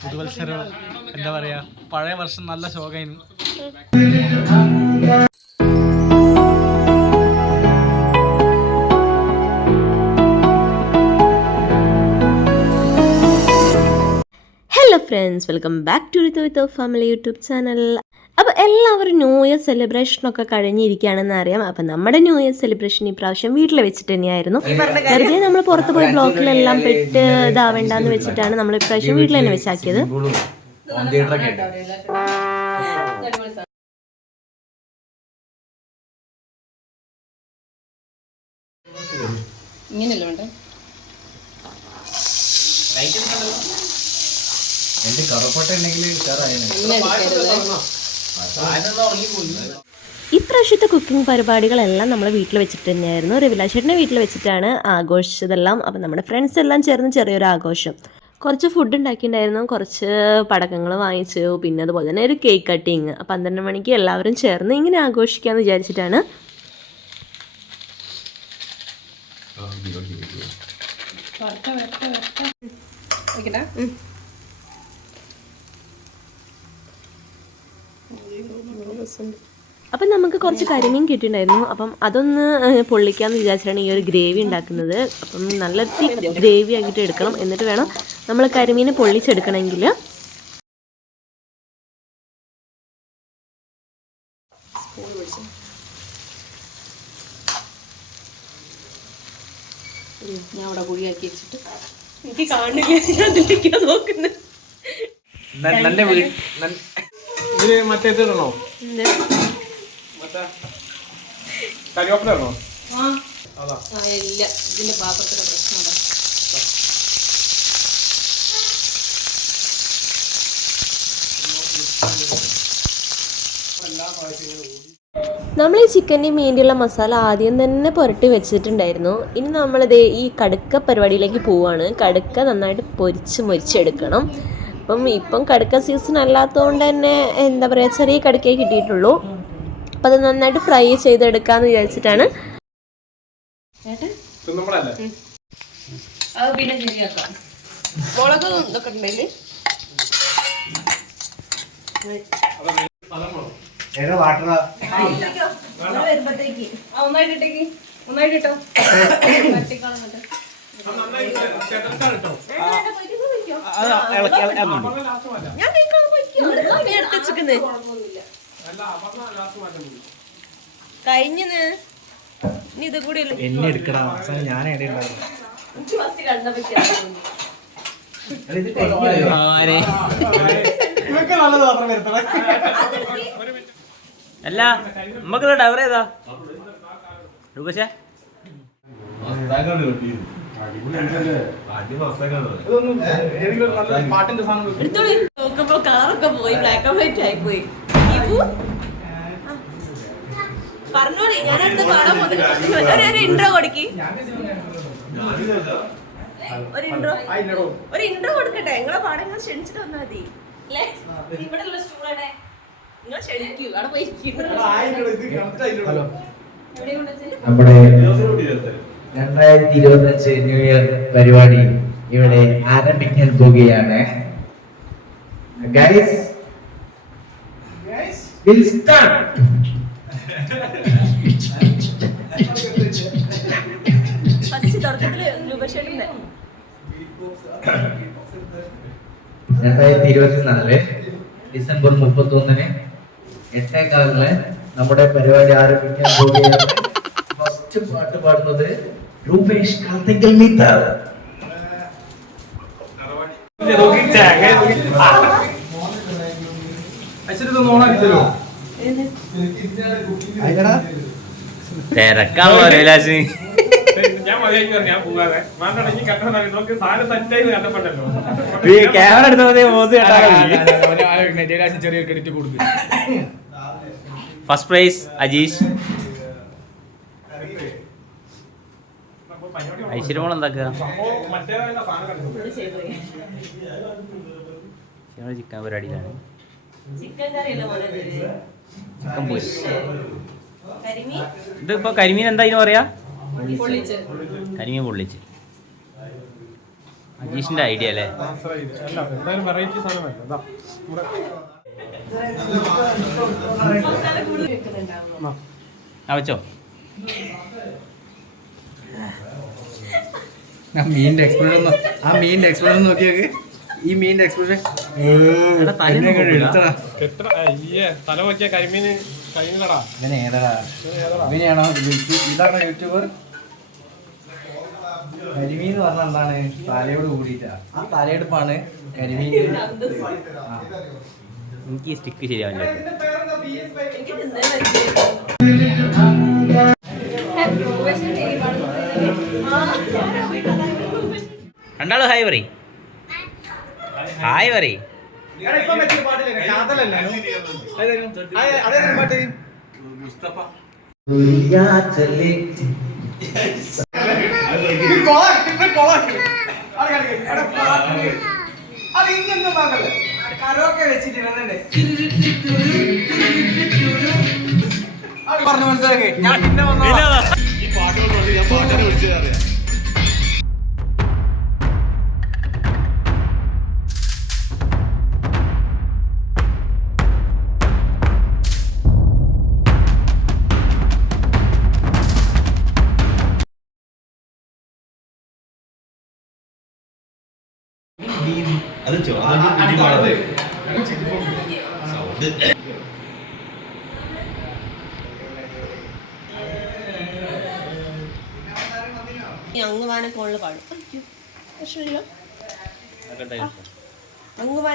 പുതുവത്സരം എന്താ പറയാ പഴയ വർഷം നല്ല ശോകായിരുന്നു hello friends welcome back to family YouTube channel അപ്പോൾ എല്ലാവരും ന്യൂ ഇയർ സെലിബ്രേഷനൊക്കെ കഴിഞ്ഞിരിക്കുകയാണെന്ന് അറിയാം. അപ്പം നമ്മുടെ ന്യൂ ഇയർ സെലിബ്രേഷൻ ഈ പ്രാവശ്യം വീട്ടിൽ വെച്ചിട്ട് തന്നെയായിരുന്നു. വെറുതെ നമ്മൾ പുറത്ത് പോയി ബ്ലോക്കിലെല്ലാം പെട്ട് ഇതാവേണ്ടെന്ന് വെച്ചിട്ടാണ് നമ്മൾ ഇപ്രാവശ്യം വീട്ടിൽ തന്നെ വെച്ചാക്കിയത്. ഇങ്ങനെയല്ലോ വേണ്ടേ? എന്റെ കറുപ്പട്ട ഉണ്ടെങ്കിൽ ഇപ്രാവശ്യത്തെ കുക്കിംഗ് പരിപാടികളെല്ലാം നമ്മൾ വീട്ടിൽ വെച്ചിട്ട് തന്നെയായിരുന്നു. രവിലാശേട്ടന്റെ വീട്ടിൽ വെച്ചിട്ടാണ് ആഘോഷിച്ചതെല്ലാം. അപ്പം നമ്മുടെ ഫ്രണ്ട്സ് എല്ലാം ചേർന്ന് ചെറിയൊരു ആഘോഷം. കുറച്ച് ഫുഡ് ഉണ്ടാക്കിയിട്ടുണ്ടായിരുന്നു. കുറച്ച് പടക്കങ്ങൾ വാങ്ങിച്ചു. പിന്നെ അതുപോലെ തന്നെ ഒരു കേക്ക് കട്ടിങ് പന്ത്രണ്ട് മണിക്ക് എല്ലാവരും ചേർന്ന് ഇങ്ങനെ ആഘോഷിക്കാമെന്ന് വിചാരിച്ചിട്ടാണ്. വരട്ടെ വരട്ടെ വരട്ടെ. വെക്കട്ടെ അപ്പം നമുക്ക് കുറച്ച് കരിമീൻ കിട്ടിയിട്ടുണ്ടായിരുന്നു. അപ്പം അതൊന്ന് പൊള്ളിക്കാന്ന് പൊള്ളിക്കാമെന്ന് വിചാരിച്ചിട്ടാണ് ഈ ഒരു ഗ്രേവി ഉണ്ടാക്കുന്നത്. അപ്പം നല്ല ഗ്രേവി ആക്കിയിട്ട് എടുക്കണം. എന്നിട്ട് വേണം നമ്മൾ കരിമീനെ പൊള്ളിച്ചെടുക്കണമെങ്കിൽ. നല്ല ഞാൻ അവിടെ കുഴിയാക്കി വെച്ചിട്ട്. എനിക്ക് കാണില്ല. ഞാൻ അതിലേക്കാ നോക്കുന്നത് നല്ല ആ. ഇല്ല. ഇതിന്റെ പാത്രത്തിന്റെ പ്രശ്നമാണ് നമ്മൾ ഈ ചിക്കന്റെയും മീന്റെയുള്ള മസാല ആദ്യം തന്നെ പുരട്ടി വെച്ചിട്ടുണ്ടായിരുന്നു. ഇനി നമ്മളിത് ഈ കടുക്ക പരിപാടിയിലേക്ക് പോവുകയാണ് കടുക്ക നന്നായിട്ട് പൊരിച്ച് മൊരിച്ചെടുക്കണം. അപ്പം ഇപ്പം കടുക്ക സീസൺ അല്ലാത്തതുകൊണ്ട് തന്നെ എന്താ പറയുക ചെറിയ കടുക്കേ കിട്ടിയിട്ടുള്ളൂ. അപ്പം അത് നന്നായിട്ട് ഫ്രൈ ചെയ്തെടുക്കാമെന്ന് വിചാരിച്ചിട്ടാണ്. ഒന്നായിട്ട് അത് പിന്നെ ശരിയാക്കാം. മുളകും ഇതൊക്കെ ഉണ്ടെങ്കിൽ വാട്ടറ ഒന്നായിട്ട് ഇനി ഇത് കൂടി എന്നെ എടുക്കടാ. അവസാനം ഞാൻ എവിടെ അല്ല നമുക്കുള്ള ഡവർ ഏതാ രൂപശേ? നോക്കുമ്പോ കളറൊക്കെ പോയി ബ്ലാക്ക് ആൻഡ് വൈറ്റ് ആയി പോയി പറഞ്ഞോളി ഞാൻ അടുത്ത് ഒരു ഇൻട്രോ കൊടുക്കി. ഒരു ഇൻട്രോ ഒരു ഇൻട്രോ കൊടുക്കട്ടെ. നിങ്ങളെ പാടങ്ങൾ നിങ്ങൾ ക്ഷണിച്ചിട്ട് വന്നാൽ മതി. ഇവിടെ ഉള്ള സ്റ്റൂളാണ്. നിങ്ങൾ ക്ഷണിക്കൂ. അവിടെ പോയി ഇരിക്കൂ. എവിടെ കൊണ്ടുവച്ചത്? നമ്മുടെ രണ്ടായിരത്തി ഇരുപത്തഞ്ച് ന്യൂ ഇയർ പരിപാടി ഇവിടെ ആരംഭിക്കാൻ പോവുകയാണ്. ഗൈസ് വിൽ സ്റ്റാർട്ട് രണ്ടായിരത്തി ഇരുപത്തിനാല് ഡിസംബർ മുപ്പത്തി ഒന്നിന് എട്ടേക്കാലിന് നമ്മുടെ പരിപാടി ആരംഭിക്കാൻ പോവുകയാണ്. ഫസ്റ്റ് പാട്ട് പാടുന്നത് ഇത് ഓണാക്കി തരുമോ തിരക്കാണല്ലോ ലൈലാശി കണ്ടപ്പെട്ടല്ലോ ക്യാമറ എടുത്ത മതി മോസ് ചെറിയ ക്രെഡിറ്റ് കൊടുക്കും. First prize Ajeesh. ഐശ്വര്യമോൾ എന്താക്കുക? മറ്റേതായ സാധനം കണ്ടു ചിക്കൻ പരിപാടിയിലാണ് ചിക്കൻ ഇതിപ്പോ കരിമീൻ എന്താ ഇതിന് പറയാ? കരിമീൻ പൊള്ളിച്ച് അജീഷിന്റെ ഐഡിയ അല്ലേ? ആ വെച്ചോ. ആ മീനിന്റെ എക്സ്പ്രഷൻ ആ മീനിന്റെ എക്സ്പ്രഷൻ നോക്കിയൊക്കെ ഈ മീനിന്റെ എക്സ്പ്രഷൻ ഇവനെയാണോ യൂട്യൂബ് ഇതാണോ യൂട്യൂബർ? കരിമീൻ എന്ന് പറഞ്ഞാൽ എന്താണ്? തലയോട് കൂടിയിട്ടാ. ആ തലയെടുപ്പാണ് കരിമീൻ. എനിക്ക് ഈ സ്റ്റിക്ക് ശരിയാവില്ല. രണ്ടാളും ഹായ് പറ ഹായ് പറ ചൊല്ലി പറഞ്ഞു മനസ്സിലാക്കി. ഞാൻ പിന്നെ വന്നു പാട്ടുകൾ പാട്ടിനെ അങ്ങുവാനെ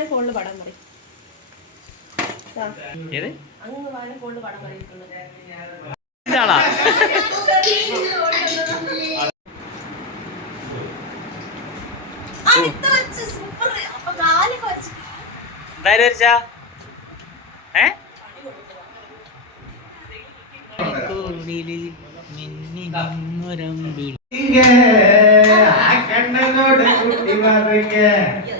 അങ്ങുവാനെ ഫോണിൽ പടം പറയും. അങ്ങുവാനെ ഫോണിൽ ഇങ്ങേ, ആ കുട്ടി.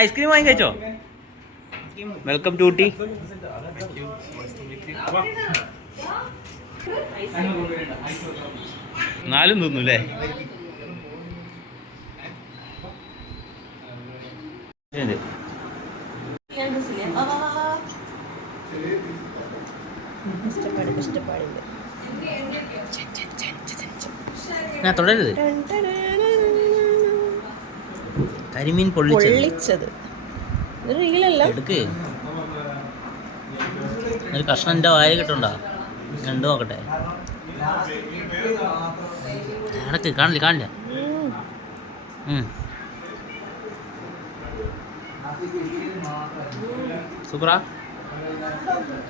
ഐസ്ക്രീം വാങ്ങി കഴിച്ചോ വെൽക്കം ടു ഊട്ടി നാലും തിന്നു അല്ലേ ഞാൻ തുടരുത് കരിമീൻ പൊള്ളിച്ചത്. റീലല്ല. എടുക്ക്. ഒരു കഷ്ണം എന്റെ വായ കിട്ടണ്ട. കണ്ടു നോക്കട്ടെ ഇടയ്ക്ക് കാണില്ല കാണില്ല. സൂപ്പറാ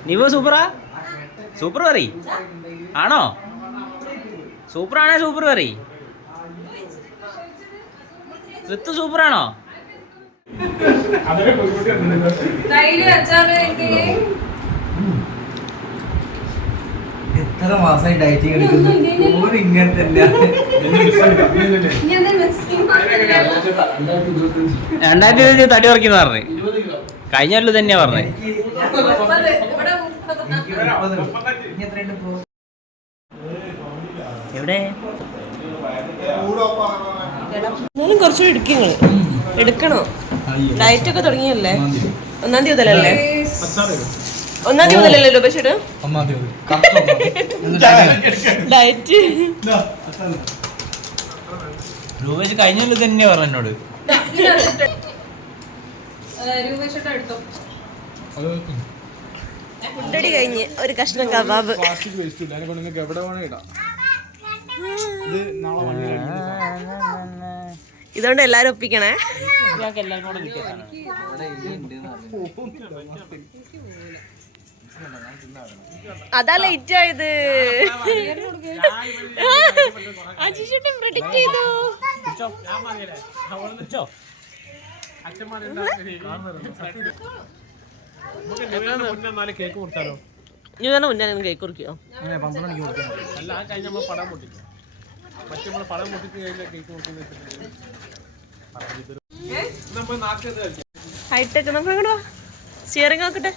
നീവോ സൂപ്പറാ സൂപ്പർ കറി ആണോ? സൂപ്പറാണേ സൂപ്പർ പറ ഋത്ത് സൂപ്പറാണോ? എത്ര മാസമായി ഡയറ്റിംഗ് എടുക്കുന്നു? ഓര് ഇങ്ങനെ രണ്ടായിരത്തി ഇരുപത്തി തടി കുറയ്ക്കുന്ന പറഞ്ഞു. കഴിഞ്ഞ കൊല്ലം തന്നെയാ പറഞ്ഞേ. എവിടെ? എന്നാലും കുറച്ചുകൂടി എടുക്കങ്ങൾ എടുക്കണോ? ഡയറ്റ് ഒക്കെ തുടങ്ങിയല്ലേ? ഒന്നാം തീയതി മുതലല്ലേ. ഒന്നാം തീയതി മുതലല്ലേ രൂപശേട് ഡയറ്റ് രൂപേഷ് കഴിഞ്ഞല്ലോ തന്നെ പറഞ്ഞു എന്നോട്. ഫുഡടി കഴിഞ്ഞ് ഒരു കഷ്ണം കബാബ്. പ്ലാസ്റ്റിക് വേസ്റ്റ് ഇല്ല. എവിടെ വേണേ ഇടാം. ഇതുകൊണ്ട് എല്ലാരും ഒപ്പിക്കണേ. അതാ ലൈറ്റ് ആയത് അജിഷേട്ടൻ പ്രൊഡിക്ട് ചെയ്തു. മുന്നേ കേക്ക് കൊടുത്താലോ? നീ തന്നെ മുന്നേ നിന്ന് കേക്ക് കുറിക്കോ? അല്ല ആ കഴിഞ്ഞ നമ്മൾ പടം പൊട്ടിക്കും. മറ്റേ നമ്മൾ പടം പൊട്ടിച്ച് കഴിഞ്ഞാൽ കേക്ക് കൊടുക്കുന്ന നമ്മൾ നാട്ടിൽ കളിക്കാം. ഹൈടെക് നമുക്ക് അങ്ങോട്ട് വാ. സ്റ്റിയറിംഗ് നോക്കട്ടെ.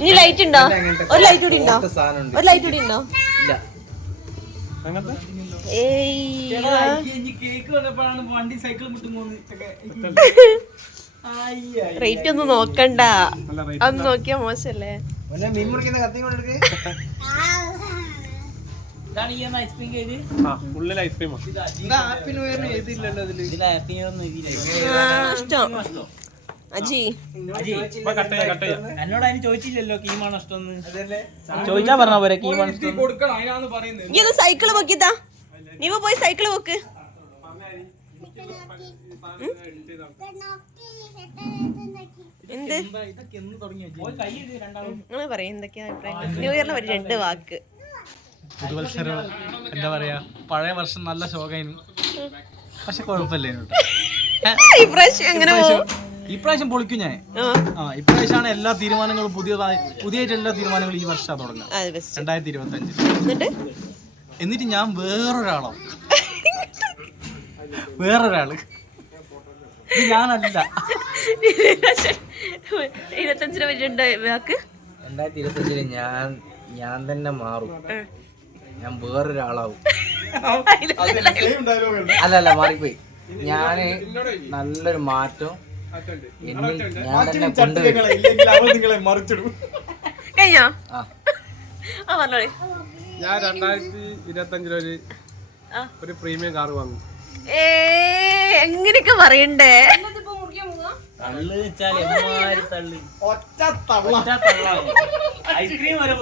ഇനി ലൈറ്റ് ഉണ്ടോ? ഒരു ലൈറ്റ് കൂടി ഉണ്ടോ? ഒരു ലൈറ്റ് കൂടി ഉണ്ടോ? റേറ്റ് ഒന്നും നോക്കണ്ട അത് നോക്കിയാ മോശല്ലേ ഇഷ്ടം അജി. എന്നോട് അതിന് ചോദിച്ചില്ലല്ലോ കീമാണ് ഇഷ്ടം ചോദിച്ചാ പറഞ്ഞ പോരെ കീമാണ് നീ ഒന്ന് സൈക്കിൾ പൊക്കിത്താ. നീ പോയി സൈക്കിൾ പൊക്ക്. എന്ത്? പറയും എന്തൊക്കെയാ അഭിപ്രായം? ന്യൂ ഇയറിനെ പറ്റി രണ്ട് വാക്ക്. പുതുവത്സരം എന്താ പറയാ പഴയ വർഷം നല്ല ശോകായിരുന്നു പക്ഷെ കുഴപ്പമില്ല ഇപ്രാവശ്യം എങ്ങനെ പോവും? ഇപ്രാവശ്യം പൊളിക്കും ഞാൻ. ആ, ഇപ്രാവശ്യമാണ് എല്ലാ തീരുമാനങ്ങളും പുതിയതായി പുതിയതായിട്ട് എല്ലാ തീരുമാനങ്ങളും ഈ വർഷം തുടങ്ങുക. രണ്ടായിരത്തി ഇരുപത്തി അഞ്ചിൽ എന്നിട്ട്? എന്നിട്ട് ഞാൻ വേറൊരാളോ? വേറൊരാൾ. ഇത് ഞാനല്ല. ഇരുപത്തഞ്ചിനെ വാക്ക്? രണ്ടായിരത്തി ഇരുപത്തഞ്ചിൽ ഞാൻ ഞാൻ തന്നെ മാറും. ഞാൻ വേറൊരാളാവും. അല്ല അല്ല മാറിപ്പോയി. ഞാൻ നല്ലൊരു മാറ്റം കൊണ്ടുവരും കഴിഞ്ഞോ? ആ. ആ പറഞ്ഞോളി. ഞാൻ രണ്ടായിരത്തി ഇരുപത്തി അഞ്ചിലൊരു ഒരു പ്രീമിയം കാർ വാങ്ങി. ഏ എങ്ങനെയൊക്കെ പറയണ്ടേ? ഐസ്ക്രീം വരെ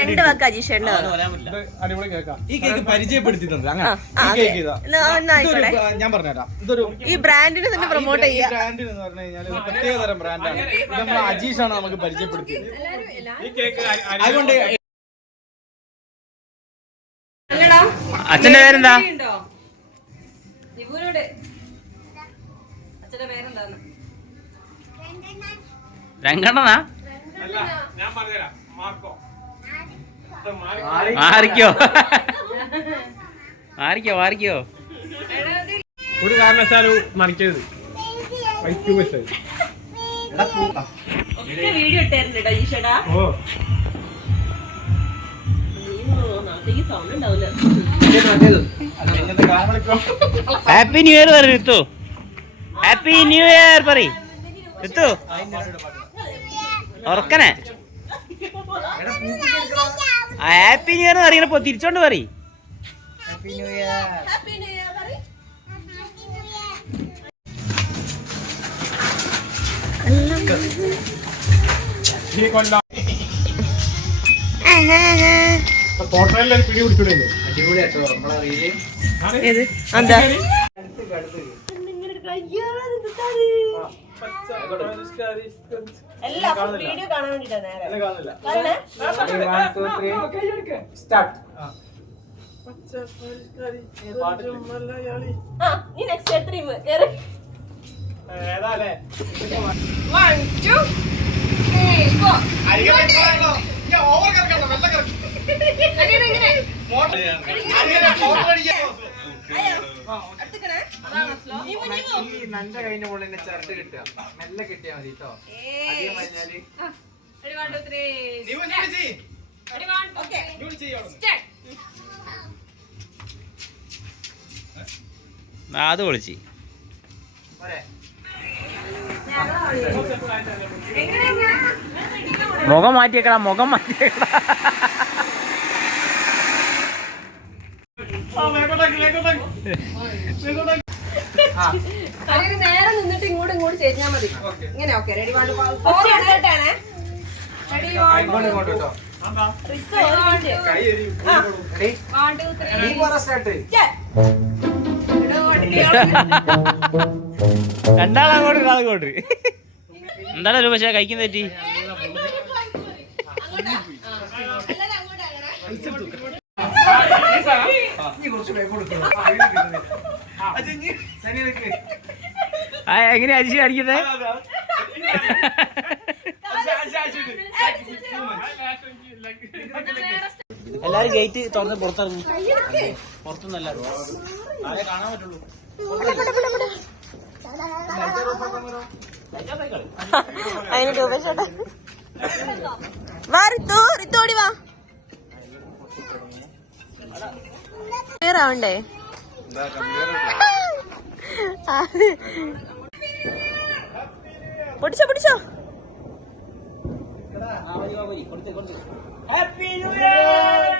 രണ്ട് വാക്ക് അടിപൊളി കേക്കാ. ഈ കേക്ക് പരിചയപ്പെടുത്തി തന്നത് അങ്ങനെ ഈ കേക്ക് ഇതാ ഞാൻ പറഞ്ഞുതരാം. ഇതൊരു ഈ ബ്രാൻഡിനെ തന്നെ പ്രൊമോട്ട് ഈ ചെയ്യാം. എന്ന് പറഞ്ഞു കഴിഞ്ഞാൽ ഒരു പ്രത്യേകതരം ബ്രാൻഡാണ്. ഇത് നമ്മൾ അജീഷാണ് നമുക്ക് പരിചയപ്പെടുത്തിയത്. അതുകൊണ്ട് അച്ഛന്റെ പേരെന്താ? രംഗണ്ണനാ? ഞാൻ പറഞ്ഞുതരാം. മാർക്കോ. മാറിക്കോ. മാറിക്കോ. മാറിക്കോ ഒരു കാരണവശാലും മറിക്കരുത്. വൈറ്റ് വീഡിയോ ഇട്ടായിരുന്നു ഓ. ഹാപ്പി ന്യൂ ഇയർ പറ ഋത്തു ഹാപ്പി ന്യൂ ഇയർ പറ ഋത്തു ഉറക്കനെ. ഹാപ്പി ന്യൂ ഇയർ എന്ന് അറിയണപ്പോ തിരിച്ചോണ്ട് പറ അടിപൊളിയാട്ടോ നമ്മളെ വീഡിയോ കാണാൻ വേണ്ടിട്ടാ നേരെ? സ്റ്റാർട്ട് നീ നെക്സ്റ്റ് എത്രയും കേറ് ഏതാല്ലേ One, two, three, four. അടിയുടെ ഈ നന്റെ കഴിഞ്ഞ പോലെ തന്നെ ചിരട്ട് കിട്ടുക. മെല്ലെ കിട്ടിയാ മതി കേട്ടോ അധികം ആ, ready, മുഖം two, three, start. അതിന് നേരെ നിന്നിട്ട് ഇങ്ങോട്ടും ഇങ്ങോട്ട് ചെരിഞ്ഞാ മതി. ഇങ്ങനെ ഓക്കെ റെഡി വൺ റെഡി ഇങ്ങോട്ട് ഇങ്ങോട്ട് കേട്ടോ രണ്ടാളങ്ങോട്ട് ഒരാളങ്ങോട്ട്. എന്താണ് രൂപശ കഴിക്കുന്ന തെറ്റി ആ എങ്ങനെ അരിശി അടിക്കുന്നത് എല്ലാരും ഗേറ്റ് തുറന്ന് പുറത്തിറങ്ങി. പുറത്തുനിന്ന് എല്ലാരും ആരെ കാണാൻ പറ്റുള്ളൂ? അതിന് രൂപ ചേട്ടാ. വാ റിത്തു റിത്തു ഓടി വാ. ആവണ്ടേ. പൊടിച്ചോ പൊടിച്ചോ ഹാപ്പി ന്യൂ ഇയർ